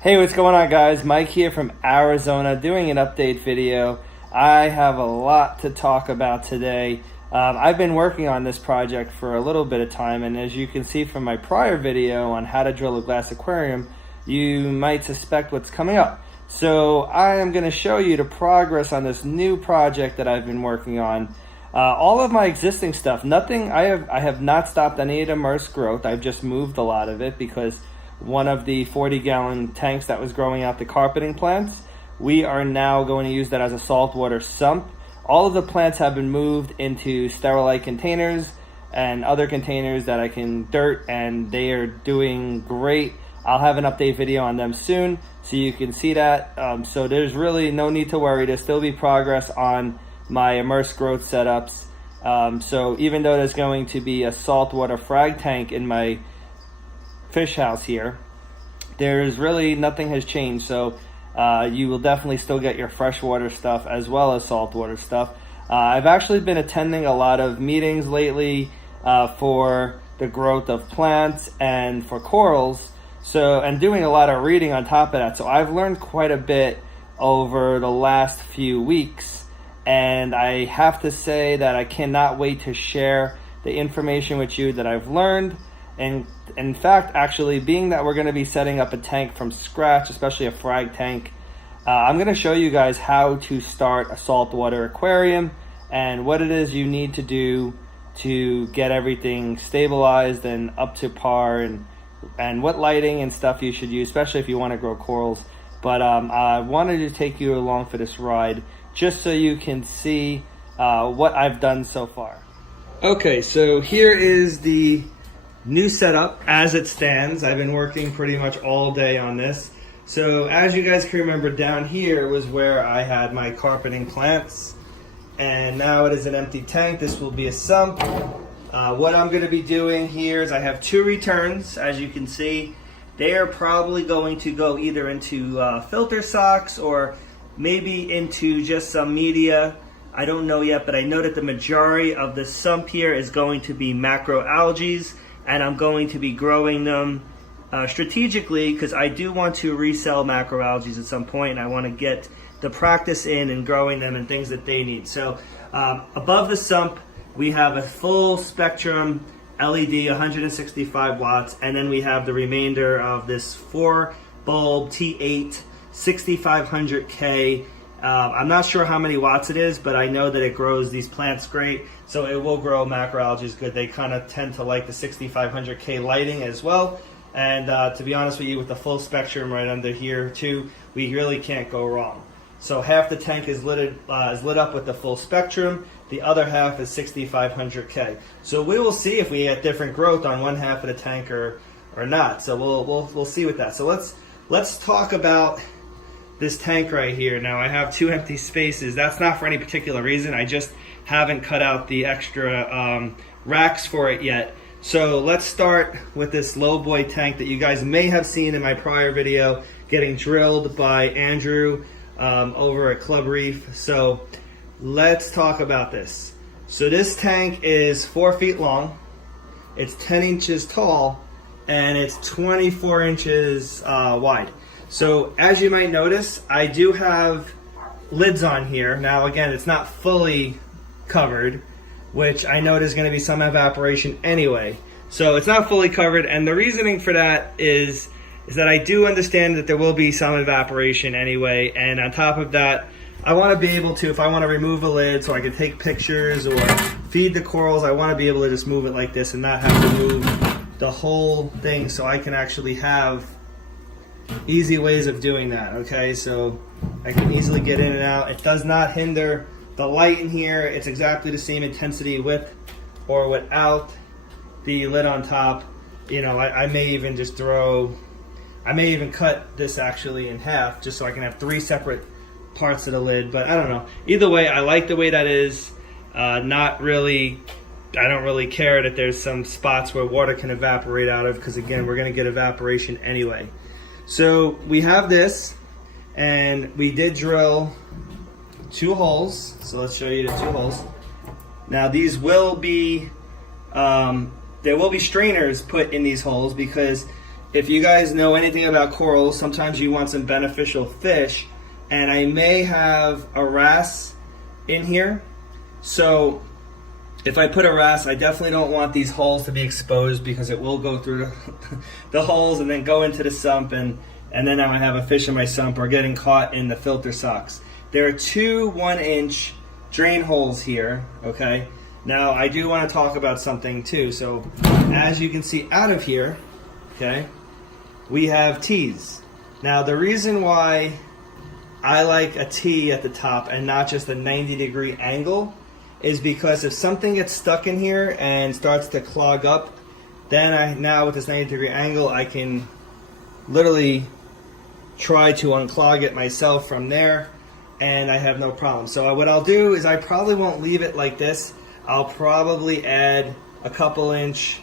Hey, what's going on, guys? Mike here from Arizona doing an update video. I have a lot to talk about today. I've been working on this project for a little bit of time, and as you can see from my prior video on how to drill a glass aquarium, you might suspect what's coming up. So I am going to show you the progress on this new project that I've been working on. All of my existing stuff, I have not stopped any of the immersed growth. I've just moved a lot of it because one of the 40-gallon tanks that was growing out the carpeting plants, we are now going to use that as a saltwater sump. All of the plants have been moved into sterilite containers and other containers that I can dirt, and they are doing great. I'll have an update video on them soon so you can see that. So there's really no need to worry. There'll still be progress on my immersed growth setups. So even though there's going to be a saltwater frag tank in my fish house here, there's really nothing has changed. So you will definitely still get your freshwater stuff as well as saltwater stuff. I've actually been attending a lot of meetings lately for the growth of plants and for corals, and doing a lot of reading on top of that. So I've learned quite a bit over the last few weeks, and I have to say that I cannot wait to share the information with you that I've learned. And in fact, actually, being that we're going to be setting up a tank from scratch, especially a frag tank, I'm going to show you guys how to start a saltwater aquarium and what it is you need to do to get everything stabilized and up to par, and what lighting and stuff you should use, especially if you want to grow corals. But I wanted to take you along for this ride just so you can see what I've done so far. Okay, so here is the new setup as it stands. I've been working pretty much all day on this. So as you guys can remember, down here was where I had my carpeting plants, and now it is an empty tank. This will be a sump. What I'm going to be doing here is I have two returns. As you can see, they are probably going to go either into filter socks or maybe into just some media. I don't know yet, but I know that the majority of the sump here is going to be macroalgae, and I'm going to be growing them strategically because I do want to resell macroalgae at some point, and I want to get the practice in growing them and things that they need. So above the sump, we have a full spectrum LED, 165 watts, and then we have the remainder of this 4 bulb T8 6500K. I'm not sure how many watts it is, but I know that it grows these plants great, so it will grow macroalgae good. They kind of tend to like the 6500K lighting as well, and to be honest with you, with the full spectrum right under here too, we really can't go wrong. So half the tank is lit up with the full spectrum, the other half is 6500K. So we will see if we get different growth on one half of the tank or not. So we'll see with that. So let's talk about this tank right here. Now I have two empty spaces. That's not for any particular reason. I just haven't cut out the extra racks for it yet. So let's start with this low boy tank that you guys may have seen in my prior video getting drilled by Andrew over at Club Reef. So let's talk about this. So this tank is 4 feet long, it's 10 inches tall, and it's 24 inches wide. So as you might notice, I do have lids on here. Now again, it's not fully covered, which I know there's going to be some evaporation anyway. So it's not fully covered, and the reasoning for that is that I do understand that there will be some evaporation anyway, and on top of that, I want to be able to, if I want to remove a lid so I can take pictures or feed the corals, I want to be able to just move it like this and not have to move the whole thing, so I can actually have easy ways of doing that. Okay, so I can easily get in and out. It does not hinder the light in here. It's exactly the same intensity with or without the lid on top. You know, I may even just I may even cut this actually in half just so I can have 3 separate parts of the lid, but I don't know. Either way, I like the way that is. Not really, I don't really care that there's some spots where water can evaporate out of, because again, we're going to get evaporation anyway. So we have this, and we did drill 2 holes. So let's show you the 2 holes. Now these will be, there will be strainers put in these holes because if you guys know anything about corals, sometimes you want some beneficial fish, and I may have a wrasse in here. So if I put a wrasse, I definitely don't want these holes to be exposed because it will go through the holes and then go into the sump, and then now I have a fish in my sump or getting caught in the filter socks. There are two 1-inch drain holes here, okay? Now I do want to talk about something too. So as you can see out of here, okay, we have T's. Now the reason why I like a T at the top and not just a 90-degree angle is because if something gets stuck in here and starts to clog up, then now with this 90-degree angle, I can literally try to unclog it myself from there, and I have no problem. So what I'll do is I probably won't leave it like this. I'll probably add a couple inch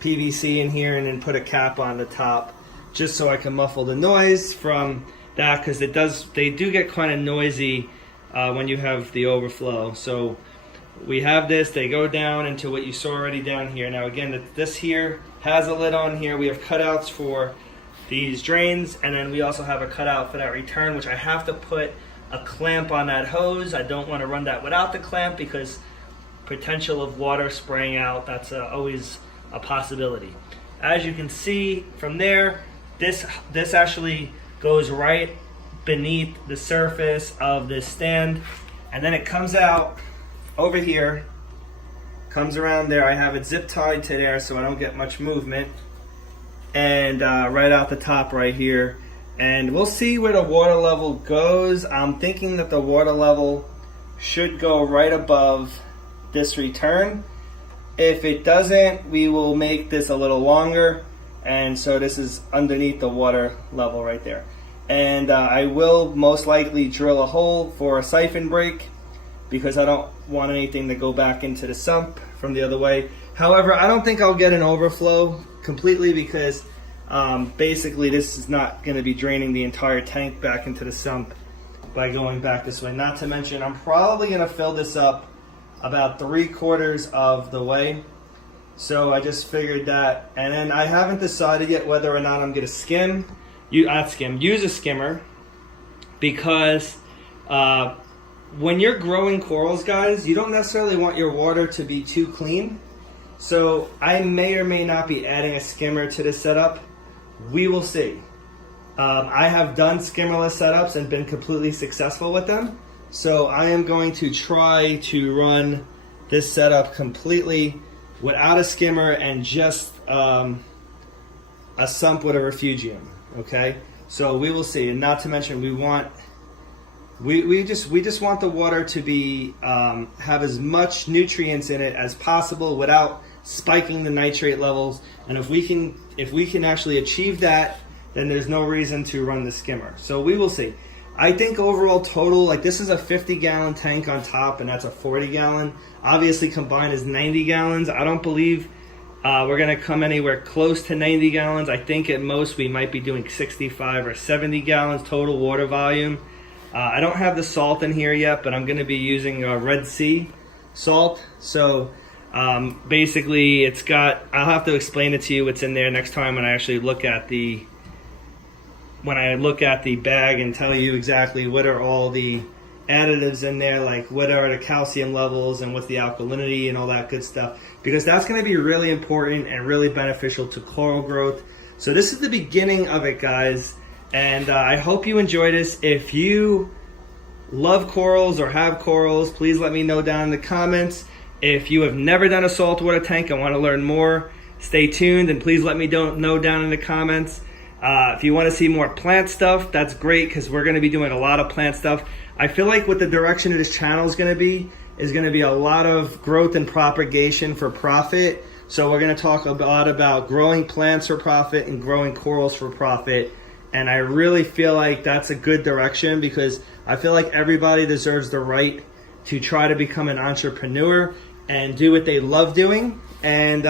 PVC in here and then put a cap on the top just so I can muffle the noise from that, because they do get kind of noisy when you have the overflow. So we have this, they go down into what you saw already down here. Now again, this here has a lid on here. We have cutouts for these drains, and then we also have a cutout for that return, which I have to put a clamp on that hose. I don't want to run that without the clamp because potential of water spraying out, that's always a possibility. As you can see from there, this actually goes right beneath the surface of this stand, and then it comes out over here, comes around there. I have it zip tied to there so I don't get much movement, and right out the top right here, and we'll see where the water level goes. I'm thinking that the water level should go right above this return. If it doesn't, we will make this a little longer, and so this is underneath the water level right there. And I will most likely drill a hole for a siphon break because I don't want anything to go back into the sump from the other way. However, I don't think I'll get an overflow completely because basically this is not going to be draining the entire tank back into the sump by going back this way. Not to mention, I'm probably going to fill this up about 3/4 of the way. So I just figured that, and then I haven't decided yet whether or not I'm going to use a skimmer, because when you're growing corals, guys, you don't necessarily want your water to be too clean. So I may or may not be adding a skimmer to this setup. We will see. I have done skimmerless setups and been completely successful with them. So I am going to try to run this setup completely without a skimmer and just a sump with a refugium. Okay, so we will see. And not to mention, we just want the water to be have as much nutrients in it as possible without spiking the nitrate levels. And if we can actually achieve that, then there's no reason to run the skimmer. So we will see. I think overall total, like this is a 50-gallon tank on top, and that's a 40-gallon. Obviously combined is 90 gallons. I don't believe we're gonna come anywhere close to 90 gallons. I think at most we might be doing 65 or 70 gallons total water volume. I don't have the salt in here yet, but I'm gonna be using Red Sea salt. So basically I'll have to explain it to you what's in there next time when I actually look at the bag and tell you exactly what are all the additives in there, like what are the calcium levels and what's the alkalinity and all that good stuff, because that's going to be really important and really beneficial to coral growth. So this is the beginning of it, guys, and I hope you enjoy this. If you love corals or have corals, please let me know down in the comments. If you have never done a saltwater tank and want to learn more, stay tuned and please let me know down in the comments. If you want to see more plant stuff, that's great, because we're going to be doing a lot of plant stuff. I feel like what the direction of this channel is going to be a lot of growth and propagation for profit. So we're going to talk a lot about growing plants for profit and growing corals for profit. And I really feel like that's a good direction, because I feel like everybody deserves the right to try to become an entrepreneur and do what they love doing. And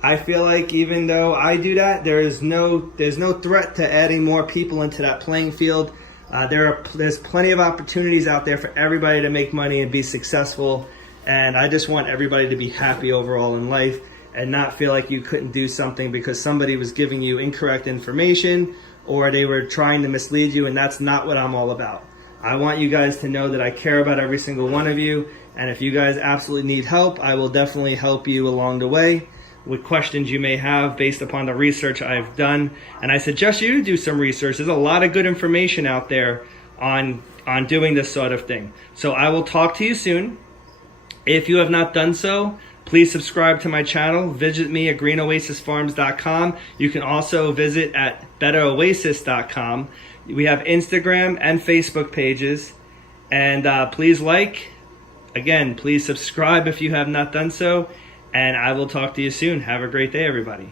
I feel like even though I do that, there's no threat to adding more people into that playing field. There's plenty of opportunities out there for everybody to make money and be successful, and I just want everybody to be happy overall in life. and not feel like you couldn't do something because somebody was giving you incorrect information or they were trying to mislead you, and that's not what I'm all about. I want you guys to know that I care about every single one of you, and if you guys absolutely need help, I will definitely help you along the way with questions you may have based upon the research I've done. And I suggest you do some research. There's a lot of good information out there on doing this sort of thing. So I will talk to you soon. If you have not done so, please subscribe to my channel. Visit me at greenoasisfarms.com. You can also visit at bettaoasis.com. We have Instagram and Facebook pages. And please like. Again, please subscribe if you have not done so. And I will talk to you soon. Have a great day, everybody.